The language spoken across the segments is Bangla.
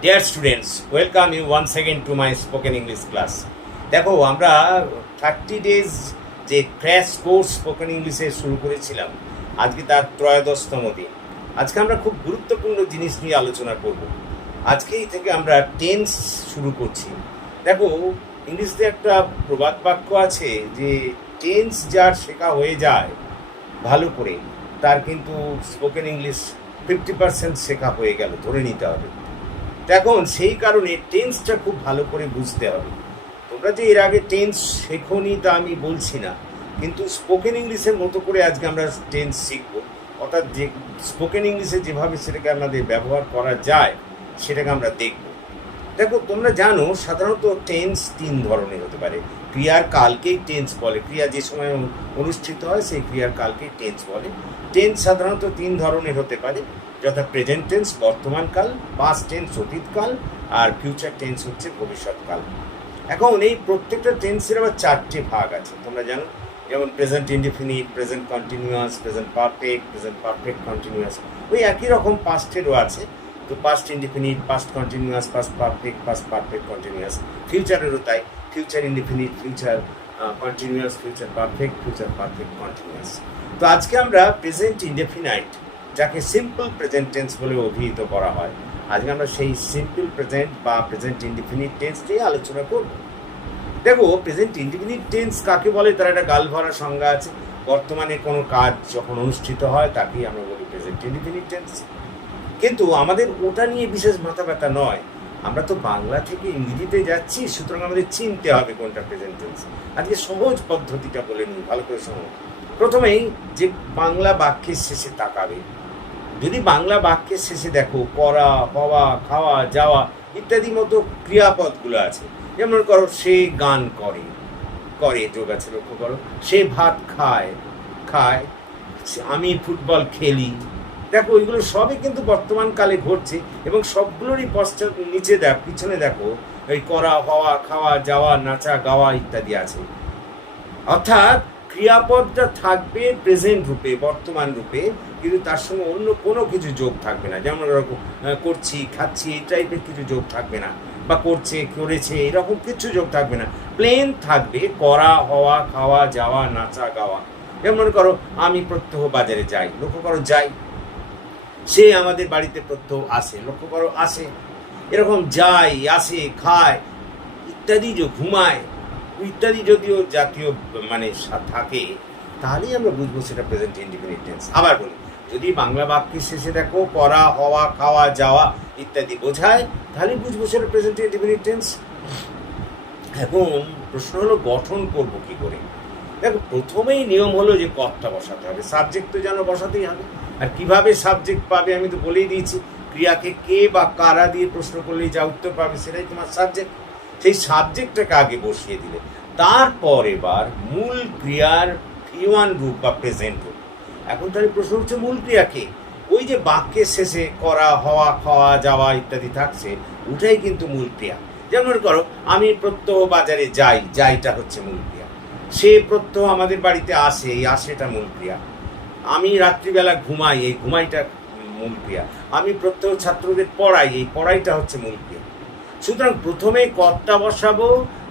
Dear students, welcome you once again to my spoken English class. দেখো আমরা 30 days যে ক্র্যাশ কোর্স স্পোকেন ইংলিশে শুরু করেছিলাম, আজকে তার 13তম দিন। আজকে আমরা খুব গুরুত্বপূর্ণ জিনিস নিয়ে আলোচনা করব। আজকেই থেকে আমরা টেন্স শুরু করছি। দেখো, ইংলিশে একটা প্রবাদ বাক্য আছে যে টেন্স যার শেখা হয়ে যায় ভালো করে, তার কিন্তু স্পোকেন ইংলিশ 50% শেখা হয়ে গেল ধরে নিতে হবে। এখন সেই কারণে টেন্সটা খুব ভালো করে বুঝতে হবে। তোমরা যে এর আগে টেন্স শেখোনি তা আমি বলছি না, কিন্তু স্পোকেন ইংলিশের মতো করে আজকে আমরা টেন্স শিখব। অর্থাৎ যে স্পোকেন ইংলিশে যেভাবে সেটাকে আমাদের ব্যবহার করা যায় সেটাকে আমরা দেখব। দেখো, তোমরা জানো সাধারণত টেন্স 3 ধরনের হতে পারে। ক্রিয়ার কালকেই টেন্স বলে, ক্রিয়া যে সময় অনুষ্ঠিত হয় সেই ক্রিয়ার কালকেই টেন্স বলে। টেন্স সাধারণত 3 ধরনের হতে পারে, যথা প্রেজেন্ট টেন্স বর্তমানকাল, পাস্ট টেন্স অতীতকাল, আর ফিউচার টেন্স হচ্ছে ভবিষ্যৎকাল। এখন এই প্রত্যেকটা টেন্সের আবার 4টে ভাগ আছে, তোমরা জানো। যেমন present indefinite, present continuous, present perfect continuous. ওই একই রকম পাস্টেরও আছে। তো past indefinite, past continuous, past perfect continuous. ফিউচারেরও তাই, future indefinite, future continuous, future perfect continuous. তো আজকে আমরা প্রেজেন্ট ইনডেফিনাইট, যাকে সিম্পল প্রেজেন্ট টেন্স বলে অভিহিত করা হয়, আজকে আমরা সেই সিম্পল প্রেজেন্ট বা প্রেজেন্ট ইনডিফিনিট টেন্স নিয়ে আলোচনা করব। দেখো, প্রেজেন্ট ইনডিফিনিট টেন্স কাকে বলে তার একটা গালভরা সংজ্ঞা আছে। বর্তমানে কোনো কাজ যখন অনুষ্ঠিত হয় তাকেই আমরা বলি প্রেজেন্ট ইনডিফিনিট টেন্স। কিন্তু আমাদের ওটা নিয়ে বিশেষ মাথা ব্যথা নয়। আমরা তো বাংলা থেকে ইংরেজিতে যাচ্ছি, সুতরাং আমাদের চিনতে হবে কোনটা প্রেজেন্ট টেন্স। আজকে সহজ পদ্ধতিটা বলে নিই, ভালো করে শোনো। প্রথমেই যে বাংলা বাক্যের শেষে তাকাবে। যদি বাংলা বাক্যের শেষে দেখো করা, হওয়া, খাওয়া, যাওয়া ইত্যাদি মতো ক্রিয়াপদগুলো আছে। যেমন করো, সে গান করে যোগ আছে, লক্ষ্য করো। সে ভাত খায়, আমি ফুটবল খেলি। দেখো, ওইগুলো সবই কিন্তু বর্তমান কালে ঘটছে এবং সবগুলোরই পিছনে দেখো ওই করা, হওয়া, খাওয়া, যাওয়া, নাচা, গাওয়া ইত্যাদি আছে। অর্থাৎ ক্রিয়াপদটা থাকবে প্রেজেন্ট রূপে, বর্তমান রূপে, কিন্তু তার সঙ্গে অন্য কোনো কিছু যোগ থাকবে না। যেমন করছি, খাচ্ছি এই টাইপের কিছু যোগ থাকবে না, বা করেছে এরকম কিছু যোগ থাকবে না। প্লেন থাকবে করা, হওয়া, খাওয়া, যাওয়া, নাচা, গাওয়া। যেমন মনে করো, আমি প্রত্যহ বাজারে যাই, লক্ষ্য করো, যাই। সে আমাদের বাড়িতে প্রত্যহ আসে, লক্ষ্য করো, আসে। এরকম যায়, আসে, খায় ইত্যাদি, ঘুমায় ইত্যাদি যদিও জাতীয় মানে থাকে, তাহলেই আমরা বুঝবো সেটা প্রেজেন্ট ইনডিফিনিট টেন্স। আবার বলি, যদি বাংলা বাক্যের শেষে দেখো করা, হওয়া, খাওয়া, যাওয়া ইত্যাদি বোঝায়, তাহলেই বুঝবো সেটা প্রেজেন্ট ইনডিফিনিট টেন্স। এখন প্রশ্ন হলো, গঠন করব কি করে? দেখো, প্রথমেই নিয়ম হলো যে কর্তা বসাতে হবে। সাবজেক্ট তো যেন বসাতেই হবে। আর কিভাবে সাবজেক্ট পাবে আমি তো বলেই দিয়েছি। ক্রিয়াকে কে বা কারা দিয়ে প্রশ্ন করলেই যা উত্তর পাবে সেটাই তোমার সাবজেক্ট। সেই সাবজেক্টটাকে আগে বসিয়ে দিলে, তারপর এবার মূল ক্রিয়ার V1 রূপ বা প্রেজেন্ট রূপ। এখন তাহলে প্রশ্ন হচ্ছে, মূল ক্রিয়াকে ওই যে বাক্যের শেষে করা, হওয়া, খাওয়া, যাওয়া ইত্যাদি থাকছে, ওটাই কিন্তু মূল ক্রিয়া। যেমন মনে করো, আমি প্রত্যহ বাজারে যাই, যাইটা হচ্ছে মূল ক্রিয়া। সে প্রত্যহ আমাদের বাড়িতে আসে, এই আসেটা মূল ক্রিয়া। আমি রাত্রিবেলা ঘুমাই, এই ঘুমাইটা মূল ক্রিয়া। আমি প্রত্যহ ছাত্রদের পড়াই, এই পড়াইটা হচ্ছে মূল ক্রিয়া। সুতরাং প্রথমে কর্তা বসাবো,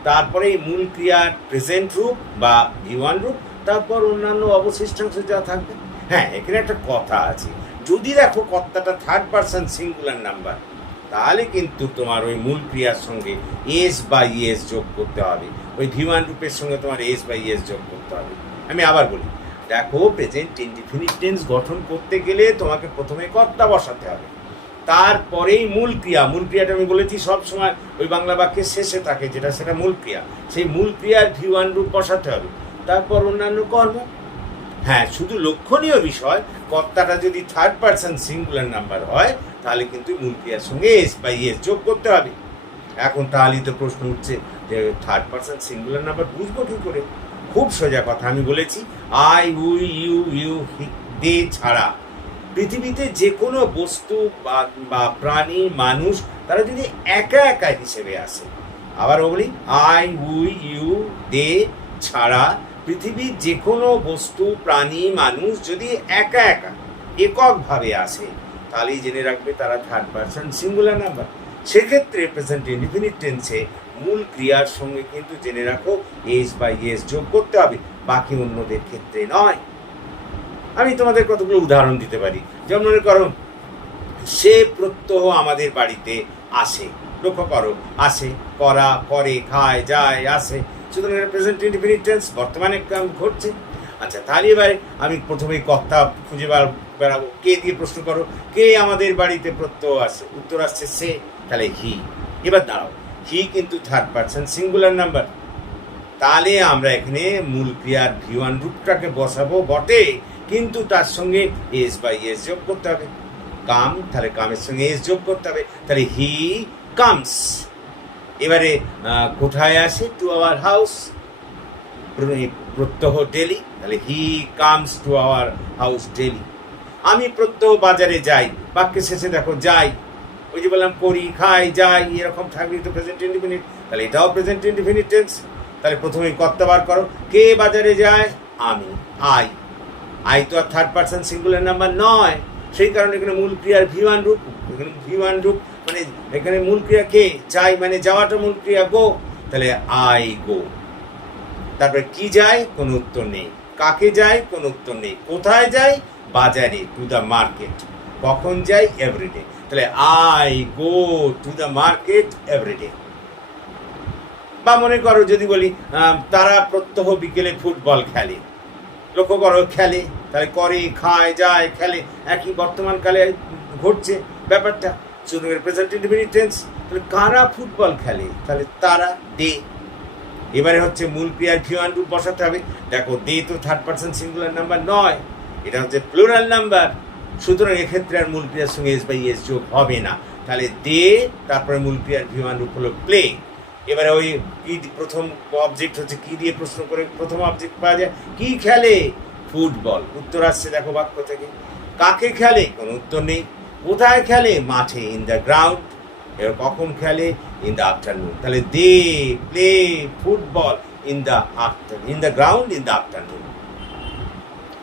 তারপরে এই মূল ক্রিয়ার প্রেজেন্ট রূপ বা V1 রূপ, তারপর অন্যান্য অবশিষ্টাংশ যা থাকবে। হ্যাঁ, এখানে একটা কথা আছে, যদি দেখো কর্তাটা থার্ড পারসন সিঙ্গুলার নাম্বার, তাহলে কিন্তু তোমার ওই মূল ক্রিয়ার সঙ্গে এস বা ইএস যোগ করতে হবে। ওই V1 রূপের সঙ্গে তোমার এস বা ইএস যোগ করতে হবে। আমি আবার বলি, দেখো, প্রেজেন্ট ইনডিফিনিট টেন্স গঠন করতে গেলে তোমাকে প্রথমে কর্তা বসাতে হবে, তারপরেই মূল ক্রিয়াটা আমি বলেছি সবসময় ওই বাংলা বাক্যের শেষে থাকে, সেটা মূল ক্রিয়া। সেই মূল ক্রিয়ার V1 রূপ বসাতে হবে, তারপর অন্যান্য কর্ম। হ্যাঁ, শুধু লক্ষণীয় বিষয়, কর্তাটা যদি থার্ড পারসন সিঙ্গুলার নাম্বার হয়, তাহলে কিন্তু মূল ক্রিয়ার সঙ্গে এস বা ইএস যোগ করতে হবে। এখন তাহলেই তো প্রশ্ন উঠছে যে থার্ড পারসন সিঙ্গুলার নাম্বার বুঝবো কী করে? খুব সোজা কথা, আমি বলেছি, আই, উই, ইউ, দে ছাড়া পৃথিবীতে যে কোনো বস্তু বা প্রাণী, মানুষ, তারা যদি একা একা হিসেবে আসে, আবার বলি, আই, উই, ইউ, দে ছাড়া পৃথিবীর যে কোনো বস্তু, প্রাণী, মানুষ যদি এককভাবে আসে, তাহলেই জেনে রাখবে তারা থার্ড পারসন সিঙ্গুলার নাম্বার। সেক্ষেত্রে প্রেজেন্ট ইনডিফিনিট টেন্সে মূল ক্রিয়ার সঙ্গে কিন্তু জেনে রাখো এস বা এস যোগ করতে হবে, বাকি অন্যদের ক্ষেত্রে নয়। আমি তোমাদের কতগুলো উদাহরণ দিতে পারি। যেমন মনে করো, সে প্রত্যহ আমাদের বাড়িতে আসে। লক্ষ্য করো, আসে, করা, করে, খায়, যায়, আসে, সুতরাং এটা প্রেজেন্ট ইনডিফিনিট টেন্স, বর্তমানে ঘটছে। আচ্ছা, তাহলে এবারে আমি প্রথমেই কর্তা খুঁজে বেড়াবো। কে দিয়ে প্রশ্ন করো, কে আমাদের বাড়িতে প্রত্যহ আসে? উত্তর আসছে সে, তাহলে হি। এবার দাঁড়াও, হি কিন্তু থার্ড পারসন সিঙ্গুলার নাম্বার, তাহলে আমরা এখানে মূল ক্রিয়ার V1 রূপটাকে বসাবো বটে, কিন্তু তার সঙ্গে এস বা এস যোগ করতে হবে। কাম, তাহলে কামের সঙ্গে এস যোগ করতে হবে, তাহলে হি কামস। এবারে কোথায় আসে? টু আওয়ার হাউস, প্রত্যহ ডেলি, তাহলে he comes to our house daily. আমি প্রত্যহ বাজারে যাই, বাক্যের শেষে দেখো যাই, ওই যে বললাম করি, খাই, যাই, এরকম থাকবে তো প্রেজেন্ট ইনডিফিনিট, তাহলে এটাও প্রেজেন্ট ইনডিফিনিট টেন্স। তাহলে প্রথমেই কর্তা বার করো, কে বাজারে যায়? আমি, আই। আই তো আর থার্ড পারসন সিঙ্গুলার নাম্বার নয়, সেই কারণে এখানে মূল ক্রিয়ার V1 রূপ। এখানে V1 রূপ মানে এখানে মূল ক্রিয়া কে? যাই, মানে যাওয়াটা মূল ক্রিয়া গো, তাহলে আই গো। তারপরে কি যায়? কোনো উত্তর নেই। কাকে যায়? কোনো উত্তর নেই। কোথায় যায়? বাজারে, টু দ্য মার্কেট। কখন যাই? এভরিডে, তাহলে I go to the market every day. বা মনে করো যদি বলি তারা প্রত্যহ বিকেলে ফুটবল খেলে। লক্ষ্য করো, খেলে, তাহলে করে, খায়, যায়, খেলে, একই বর্তমানকালে ঘটছে ব্যাপারটা, শুধু প্রেজেন্ট ইনডিফিনিট টেন্স। তাহলে কারা ফুটবল খেলে? তাহলে তারা, দে। এবারে হচ্ছে মূল ক্রিয়ার V1 রূপ বসাতে হবে। দেখো, দে তো থার্ড পারসন সিঙ্গুলার নাম্বার নয়, এটা হচ্ছে প্লুরাল নাম্বার, সুতরাং এক্ষেত্রে আর মূল ক্রিয়ার সঙ্গে এস বাই এস যোগ হবে না। তাহলে দে, তারপরে মূল ক্রিয়ার V1 রূপ হলো প্লে। এবারে ওই কি প্রথম অবজেক্ট হচ্ছে কি দিয়ে প্রশ্ন করে প্রথম অবজেক্ট পাওয়া যায়, কি খেলে? ফুটবল। উত্তর আসছে দেখো বাক্য থেকে। কাকে খেলে? কোনো উত্তর নেই। কোথায় খেলে? মাঠে, ইন দ্য গ্রাউন্ড। এবার কখন খেলে? In the afternoon. তাহলে they play football in the ground in the afternoon.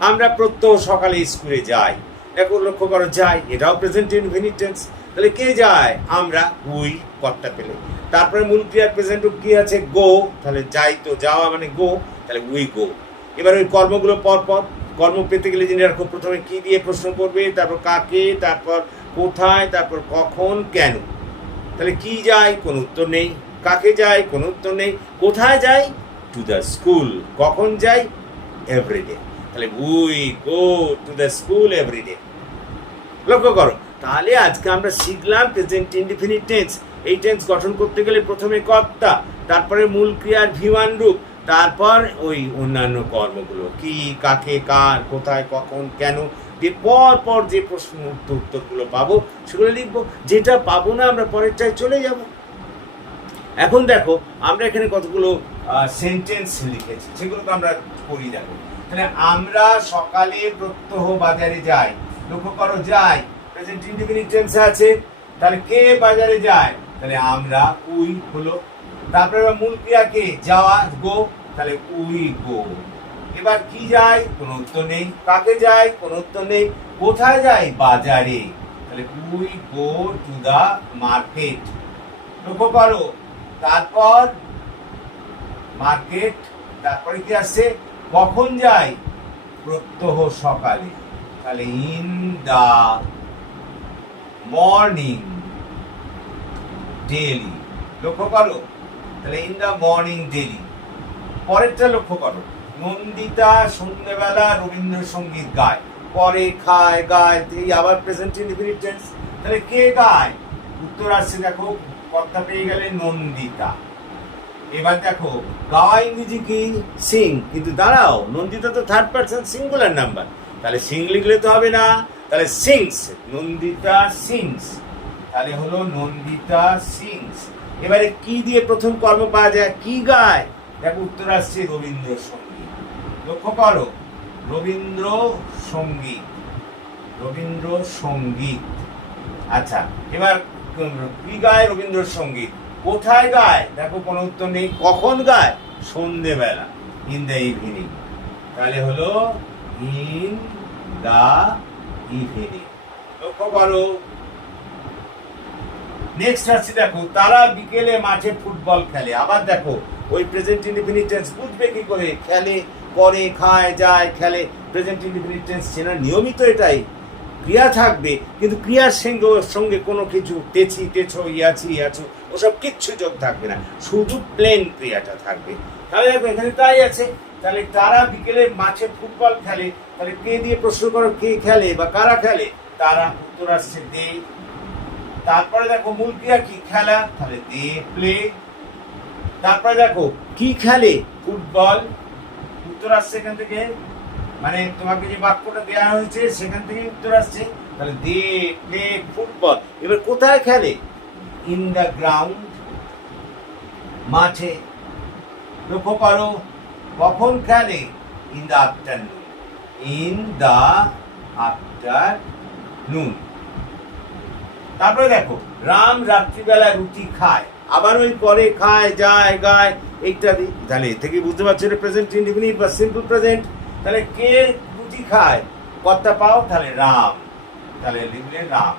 আমরা প্রত্যহ সকালে স্কুলে যাই। দেখো, লক্ষ্য করো, যাই, এটাও প্রেজেন্ট ইনডিফিনিট টেন্স। তাহলে কে যায়? আমরা, উই, কর্তা পেলে। তারপরে মূল ক্রিয়ার প্রেজেন্ট রূপ কি আছে? গো, তাহলে যাই তো, যাওয়া মানে গো, তাহলে উই গো। এবার ওই কর্মগুলো পরপর, কর্ম পেতে গেলে যিনি রাখো প্রথমে কি দিয়ে প্রশ্ন করবে, তারপর কাকে, তারপর কোথায়, তারপর কখন, কেন। তাহলে কি যায়? কোনো উত্তর নেই। কাকে যায়? কোনো উত্তর নেই। কোথায় যায়? To the school. কখন যাই? এভরিডে। তাহলে we go to the school every day. লক্ষ্য করো, তাহলে আজকে আমরা শিখলাম প্রেজেন্ট ইনডিফিনিট টেন্স। এই টেন্স গঠন করতে গেলে প্রথমে কর্তা, তারপরে মূল ক্রিয়ার V1 রূপ, তারপর ওই অন্যান্য কর্মগুলো, কি, কাকে, কার, কোথায়, কখন, কেন দিয়ে পর পর যে প্রশ্ন উত্তরগুলো পাবো সেগুলো লিখবো। যেটা পাবো না আমরা পরেরটায় চলে যাব। এখন দেখো, আমরা এখানে কতগুলো সেন্টেন্স লিখেছি, সেগুলোকে আমরা করি। দেখো, তাহলে আমরা সকালে প্রত্যহ বাজারে যাই। লক্ষ্য করো, যাই প্রেজেন্ট ইনডিফিনিট টেন্সে আছে। তাহলে কে বাজারে যায়? তাহলে আমরা, উই হলো। তারপরে মূল ক্রিয়া কে? যাওয়া, গো, তাহলে উই গো। এবার কি যায়? কোনো উত্তর নেই। কাকে যায়? কোনো উত্তর নেই। কোথায় যায়? বাজারে, তাহলে we go to the market. লক্ষ্য করো, তারপর মার্কেট, তারপরে কি আসছে? কখন যায়? প্রত্যহ সকালে, তাহলে ইন দা মর্নিং ডেলি। লক্ষ্য করো, তাহলে ইন দা মর্নিং ডেলি। পরেরটা লক্ষ্য করো, নন্দিতা সন্ধ্যেবেলা রবীন্দ্রসঙ্গীত গায়। পরে, খায়, গায়, এই আবার প্রেজেন্ট ইনডিফিনিট টেন্স। তাহলে কে গায়? উত্তর আসছে দেখো, কর্তা পেয়ে গেলে নন্দিতা। এবার দেখো, গাওয়া ইংরেজি কি? সিং, কিন্তু দাঁড়াও, নন্দিতা তো থার্ড পারসন সিঙ্গুলার নাম্বার, তাহলে সিং লিখলে তো হবে না, তাহলে সিংস, নন্দিতা সিংস। তাহলে হলো নন্দিতা সিংস। এবারে কি দিয়ে প্রথম কর্ম পাওয়া যায়? কি গায়? দেখো, উত্তর আসছে রবীন্দ্রসঙ্গীত। লক্ষ্য করো, রবীন্দ্রসঙ্গীত, রবীন্দ্রসঙ্গীত। আচ্ছা, এবার কি গায়? রবীন্দ্রসঙ্গীত। কোথায় গায়? দেখো, কোনো উত্তর নেই। কখন গায়? সন্ধ্যেবেলা, ইন দ্য ইভিনিং। তাহলে হলো ইন দ্য ইভিনিং। লক্ষ্য করো, নেক্সট আসছে দেখো, তারা বিকেলে মাঠে ফুটবল খেলে। আবার দেখো ওই প্রেজেন্ট ইনডিফিনিট টেন্স বুঝবে কি করে? খেলে, করে, খায়, যায়, খেলে। প্রেজেন্ট ইনডিফিনিট টেন্স চেনার নিয়মিত এটাই, ক্রিয়া থাকবে কিন্তু ক্রিয়ার সঙ্গে কোনো কিছু তেছি, তেছো, ইয়াছি, ইয়াছো ওসব কিচ্ছু যোগ থাকবে না, শুধু প্লেন ক্রিয়াটা থাকবে। তাহলে দেখো এখানে তাই আছে। তাহলে তারা বিকেলে মাঠে ফুটবল খেলে, তাহলে কে দিয়ে প্রশ্ন করো কে খেলে বা কারা খেলে? তারা, উত্তর আসছে দে। তারপরে দেখো মূল ক্রিয়া কি? খেলা, তাহলে দে প্লে। তারপরে দেখো কি খেলে? ফুটবল, উত্তর আসছে এখান থেকে, মানে তোমাকে যে বাক্যটা দেওয়া হয়েছে সেখান থেকে উত্তর আসছে, তাহলে দে প্লে ফুটবল। এবার কোথায় খেলে? ইন দ্য গ্রাউন্ড, মাঠে। লক্ষ্য করো কখন খেলে? In the afternoon, in the afternoon. তারপরে দেখো রাম রাত্রিবেলা রুটি খায়। আবার ওই করে, খায়, যায়, গায় ইত্যাদি। তাহলে এ থেকে বুঝতে পারছো এটা প্রেজেন্ট ইনডিফিনিট বা সিম্পল প্রেজেন্ট। তাহলে কে রুটি খায়? কর্তা পাও, তাহলে রাম, তাহলে লিখলে রাম।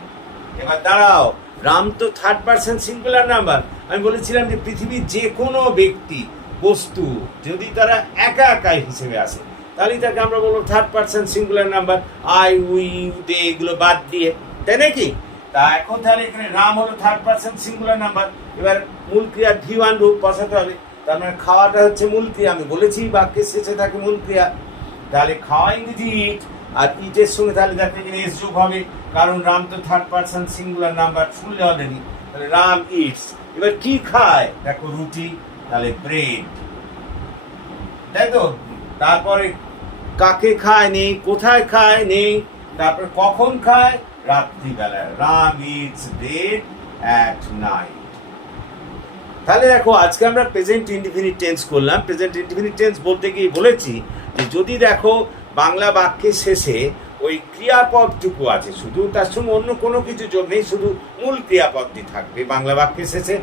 এবার দাঁড়াও, রাম তো থার্ড পারসন সিঙ্গুলার নাম্বার। আমি বলেছিলাম যে পৃথিবীর যে কোনো ব্যক্তি, বস্তু যদি তারা একা একাই হিসেবে আসে তাহলে তাকে আমরা বলবো third person singular number. I, we, they এগুলো বাদ দিয়ে, তাই নাকি? তা এখন তাহলে এখানে রাম হলো থার্ড পারসন সিঙ্গুলার নাম্বার। এবার মূল ক্রিয়ার V1 রূপ বসাতে হবে। তার মানে খাওয়াটা হচ্ছে মূল ক্রিয়া, আমি বলেছি বাক্যের শেষে থাকে মূল ক্রিয়া। তাহলে খাওয়া ইংরেজি ইট, আর ইটের সঙ্গে তাহলে দেখো এখানে এস যোগ হবে, কারণ রাম তো থার্ড পারসন সিঙ্গুলার নাম্বার, শুনলে অলরেডি। তাহলে রাম ইটস। এবার কি খায়? দেখো রুটি, তাহলে ব্রেড, তাই তো। তারপরে কাকে খায়? নেই। কোথায় খায়? নেই। তারপরে কখন খায়? রাত্রিবেলা। Ram it's bread at night. তাহলে দেখো আজকে আমরা প্রেজেন্ট ইনডিফিনিট টেন্স করলাম। প্রেজেন্ট ইনডিফিনিট টেন্স বলতে গিয়ে বলেছি যে যদি দেখো বাংলা বাক্যের শেষে ওই ক্রিয়াপদটুকু আছে শুধু, তার সঙ্গে অন্য কোনো কিছু যোগ নেই, শুধু মূল ক্রিয়াপদটি থাকবে বাংলা বাক্যের শেষে,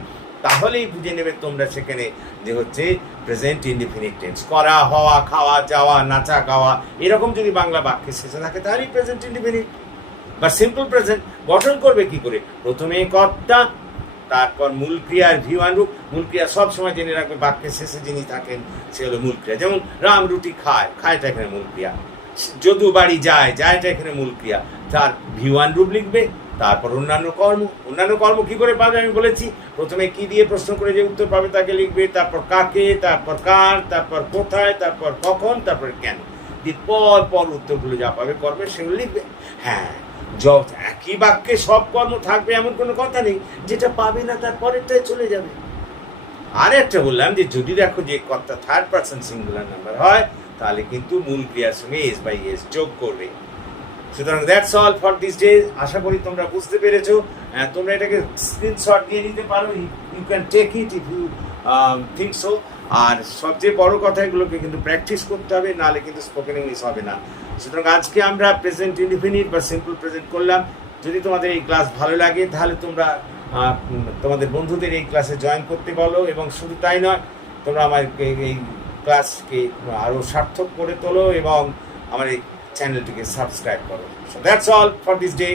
তাহলেই বুঝে নেবে তোমরা সেখানে যে হচ্ছে প্রেজেন্ট ইনডিফিনিট টেন্স। করা, হওয়া, খাওয়া, যাওয়া, নাচা, গাওয়া এরকম যদি বাংলা বাক্যের শেষে থাকে তাহলেই প্রেজেন্ট ইনডিফিনিট বা সিম্পল প্রেজেন্ট। গঠন করবে কি করে? প্রথমে কর্তা, তারপর মূল ক্রিয়ার V1 রূপ। মূল ক্রিয়া সবসময় জেনে রাখবে বাক্যের শেষে যিনি থাকেন সে হলো মূল ক্রিয়া। যেমন রাম রুটি খায়, খায়টা এখানে মূল ক্রিয়া। যদু বাড়ি যায়, যায়টা এখানে মূল ক্রিয়া। তার V1 রূপ লিখবে, তারপর অন্যান্য কর্ম। অন্যান্য কর্ম কি করে পাবে আমি বলেছি, প্রথমে কি দিয়ে প্রশ্ন করে যে উত্তর পাবে তাকে লিখবে, তারপর কাকে, তারপর কার, তারপর কোথায়, তারপর কখন, তারপর কেন, দিয়ে পর পর উত্তরগুলো যা পাবে কর্মের সেগুলো লিখবে। হ্যাঁ, একই বাক্যে সব কর্ম থাকবে এমন কোনো কথা নেই, যেটা পাবে না তার পরেরটাই চলে যাবে। আর একটা বললাম যে যদি দেখো যে কর্তা থার্ড পারসন সিঙ্গুলার নাম্বার হয় তাহলে কিন্তু মূল ক্রিয়ার সঙ্গে এস বাই এস যোগ করবে। সুতরাং that's all for this day. আশা করি তোমরা বুঝতে পেরেছো। তোমরা এটাকে স্ক্রিনশট দিয়ে নিতে পারো, you can take it if you think so. আর সবচেয়ে বড় কথা এগুলোকে কিন্তু প্র্যাকটিস করতে হবে, নাহলে কিন্তু স্পোকেন ইংলিশ হবে না। সুতরাং আজকে আমরা প্রেজেন্ট ইনডিফিনিট বা সিম্পল প্রেজেন্ট করলাম। যদি তোমাদের এই ক্লাস ভালো লাগে তাহলে তোমরা তোমাদের বন্ধুদের এই ক্লাসে জয়েন করতে বলো, এবং শুধু তাই নয়, তোমরা আমার এই ক্লাসকে আরও সার্থক করে তোলো এবং আমার এই চ্যানেলটিকে সাবস্ক্রাইব করো। So that's all for this day.